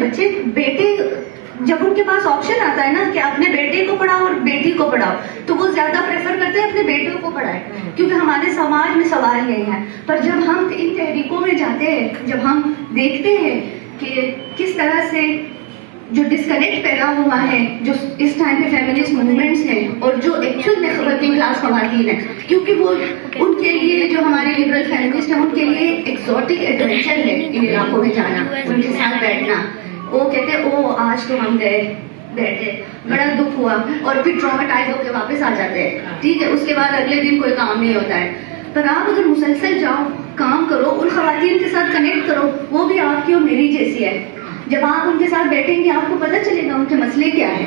بچے بیٹے جب ان کے پاس آپشن آتا ہے نا کہ اپنے بیٹے کو پڑھاؤ اور بیٹی کو پڑھاؤ تو وہ زیادہ پریفر کرتے ہیں اپنے بیٹوں کو پڑھائیں، کیونکہ ہمارے سماج میں سوال یہی ہے۔ پر جب ہم ان تحریکوں میں جاتے ہیں، جب ہم دیکھتے ہیں کہ کس طرح سے جو ڈسکنیکٹ پیدا ہوا ہے، جو اس ٹائم پہ فیمنسٹ موومنٹس ہیں اور جو ایکچوئل میں ورکنگ کلاس خواتین ہیں، کیونکہ وہ ان کے لیے جو ہمارے لبرل فیمنسٹ ہیں ان کے لیے ایکزوٹک ایڈونچر ہے ان علاقوں میں جانا، ان کے ساتھ بیٹھنا۔ وہ کہتے ہیں او آج تو ہم گئے بیٹھے، بڑا دکھ ہوا، اور پھر ٹرامیٹائز ہو کے واپس آ جاتے ہیں، ٹھیک ہے، اس کے بعد اگلے دن کوئی کام نہیں ہوتا ہے۔ پر آپ اگر مسلسل جاؤ، کام کرو، ان خواتین کے ساتھ کنیکٹ کرو، وہ بھی آپ کی اور میری جیسی ہے۔ جب آپ ان کے ساتھ بیٹھیں گے آپ کو پتہ چلے گا ان کے مسئلے کیا ہیں۔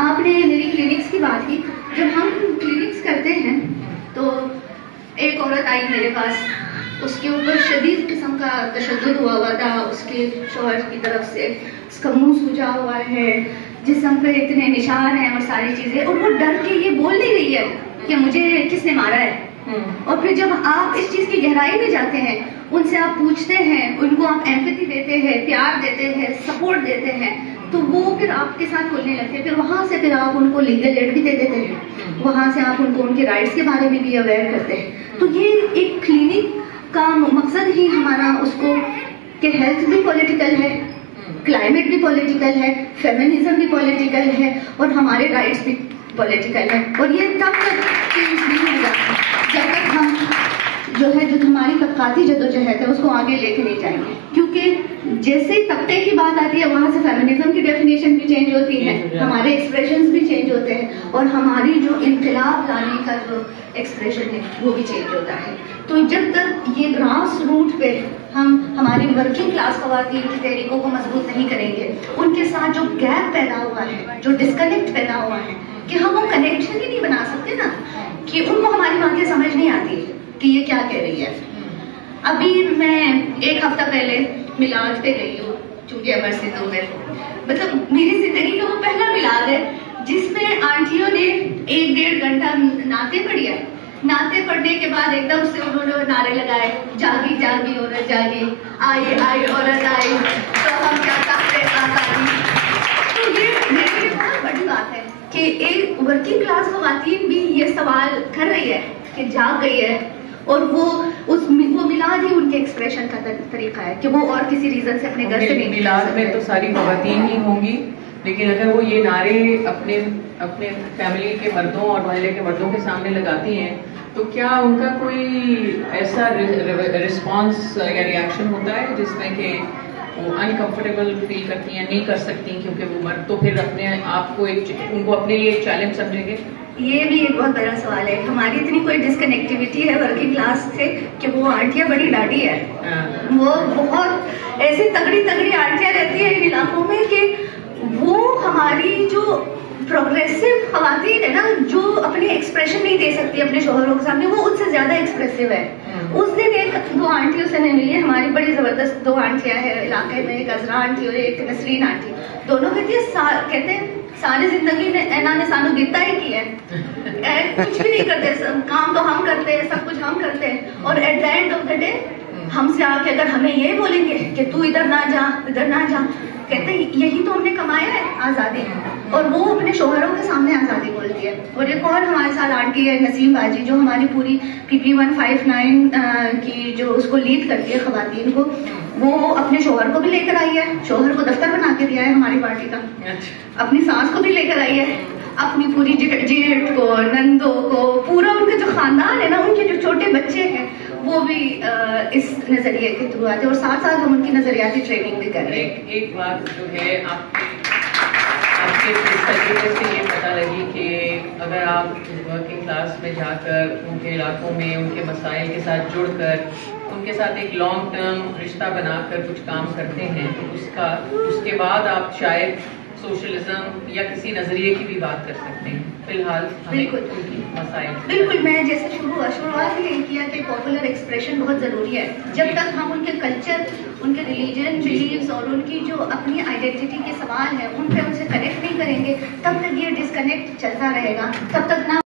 آپ نے میری کلینکس کی بات کی، جب ہم کلینکس کرتے ہیں تو ایک عورت آئی میرے پاس، اس کے اوپر شدید قسم کا تشدد ہوا تھا اس کے شوہر کی طرف سے، اس کا منہ سوجا ہوا ہے، جسم پہ اتنے نشان ہیں اور ساری چیزیں، اور وہ ڈر کے یہ بول نہیں رہی ہے کہ مجھے کس نے مارا ہے۔ اور پھر جب آپ اس چیز کی گہرائی میں جاتے ہیں، ان سے آپ پوچھتے ہیں، ان کو آپ ایمپیتھی دیتے ہیں، پیار دیتے ہیں، سپورٹ دیتے ہیں، تو وہ پھر آپ کے ساتھ کھلنے لگتے ہیں۔ پھر وہاں سے پھر آپ ان کو لیگل ایڈ بھی دے دیتے ہیں، وہاں سے آپ ان کو ان کے رائٹس کے بارے میں بھی اویئر کرتے ہیں۔ تو یہ ایک کلینک کا مقصد ہی ہمارا اس کو کہ ہیلتھ بھی پولیٹیکل ہے، کلائمیٹ بھی پولیٹیکل ہے، فیمنزم بھی پولیٹیکل ہے، اور ہمارے رائٹس بھی پولیٹیکل ہے۔ اور یہ تب تک چینج نہیں ہوگا جب تک ہم جو ہماری طبقاتی جدوجہد ہے اس کو آگے لے کے نہیں جائیں گے، کیونکہ جیسے ہی طبقے کی بات آتی ہے وہاں سے فیمنزم کی ڈیفینیشن بھی چینج ہوتی ہے، ہمارے ایکسپریشنز بھی چینج ہوتے ہیں، اور ہماری جو انقلاب لانے کا جو ایکسپریشن ہے وہ بھی چینج ہوتا ہے۔ تو جب تک یہ گراس روٹ پہ ہم ہماری ورکنگ کلاس خواتین کی تحریکوں کو مضبوط نہیں کریں گے، ان کے ساتھ جو گیپ پیدا ہوا ہے، جو ڈسکنیکٹ پیدا ہوا ہے، کہ ہم وہ کنیکشن ہی نہیں بنا سکتے نا، کہ ان کو ہماری باتیں سمجھ نہیں آتی کہ یہ کیا کہہ رہی ہے۔ ابھی میں ایک ہفتہ پہلے میلاد پہ گئی ہوں چونکہ امر سندھو میں، مطلب میری زندگی کا وہ پہلا میلاد ہے جس میں آنٹیوں نے 1-1.5 گھنٹہ نعتیں پڑھی ہے۔ نعتیں پڑھنے کے بعد ایک دم سے انہوں نے نعرے لگائے، جاگی جاگی عورت جاگی، آئی آئی عورت آئی، تو ہم کیا کہتے آزادی۔ تو یہ میرے لیے بہت بڑی بات ہے کہ ایک ورکنگ کلاس خواتین بھی یہ سوال کر رہی ہے کہ جاگ گئی ہے، اور وہ میلاد ہی ان کے ایکسپریشن کا طریقہ ہے کہ وہ اور کسی ریزن سے اپنے گھر سے نہیں۔ میلاد میں تو ساری خواتین ہی ہوں گی، لیکن اگر وہ یہ نعرے اپنے فیملی کے مردوں اور محلے کے مردوں کے سامنے لگاتی ہیں تو کیا ان کا کوئی ایسا رسپانس یا ریئیکشن ہوتا ہے جس میں کہ وہ انکمفرٹیبل فیل کرتی ہیں، نہیں کر سکتی کیونکہ وہ مرد تو پھر اپنے آپ کو ان کو اپنے لیے ایک چیلنج سمجھیں گے؟ یہ بھی ایک بہت بڑا سوال ہے۔ ہماری اتنی کوئی ڈسکنیکٹیوٹی ہے ورکنگ کلاس سے کہ وہ آنٹیاں بڑی ڈاڈی ہے، وہ بہت ایسی تگڑی آنٹیاں رہتی ہیں ان علاقوں میں کہ وہ ہماری جو پروگریسو خواتین ہے نا، جو اپنے ایکسپریشن نہیں دے سکتی اپنے شوہروں کے سامنے، وہ ان سے زیادہ ایکسپریسو ہے۔ اس دن ایک 2 آنٹیوں سے میں ملی، ہماری بڑی زبردست 2 آنٹیاں ہیں علاقے میں، ایک عذرا آنٹی اور ایک نسرین آنٹی۔ دونوں کہتے ہیں ساری زندگی میں اینا نے سانو دیتا ہی کی ہے، کچھ بھی نہیں کرتے، کام تو ہم کرتے ہیں، سب کچھ ہم کرتے ہیں، اور at the end of the day ہم سے آ کے اگر ہمیں یہ بولیں گے کہ تو ادھر نہ جا ادھر نہ جا، کہتے ہیں یہی تو ہم نے کمایا ہے آزادی، اور وہ اپنے شوہروں کے سامنے آزادی بولتی ہے۔ اور ایک اور ہمارے ساتھ آنٹی ہے نسیم باجی، جو ہماری پوری PP 159 کی جو اس کو لیڈ کرتی ہے خواتین کو، وہ اپنے شوہر کو بھی لے کر آئی ہے، شوہر کو دفتر بنا کے دیا ہے ہماری پارٹی کا، اپنی ساس کو بھی لے کر آئی ہے، اپنی پوری جیٹ کو، نندوں کو، پورا ان کا جو خاندان ہے نا، ان کے جو چھوٹے بچے ہیں وہ بھی اس نظریے کے تھرو آتے ہیں، اور ساتھ ساتھ ہم ان کی نظریاتی ٹریننگ بھی کر رہے ہیں۔ ایک بات جو ہے آپ کے اس تجربے سے یہ پتہ لگی کہ اگر آپ ورکنگ کلاس میں جا کر ان کے علاقوں میں ان کے مسائل کے ساتھ جڑ کر ان کے ساتھ ایک لانگ ٹرم رشتہ بنا کر کچھ کام کرتے ہیں تو اس کے بعد آپ شاید سوشلزم یا کسی نظریے کی بھی بات کر سکتے ہیں۔ فی الحال مسائل بالکل، میں جیسے شروعات میں کیا کہ پاپولر ایکسپریشن بہت ضروری ہے۔ جب تک ہم ان کے کلچر، ان کے ریلیجن، بلیفز اور ان کی جو اپنی آئیڈینٹی کے سوال ہیں ان پہ ان سے کنیکٹ نہیں کریں گے، تب تک یہ ڈسکنیکٹ چلتا رہے گا، تب تک نہ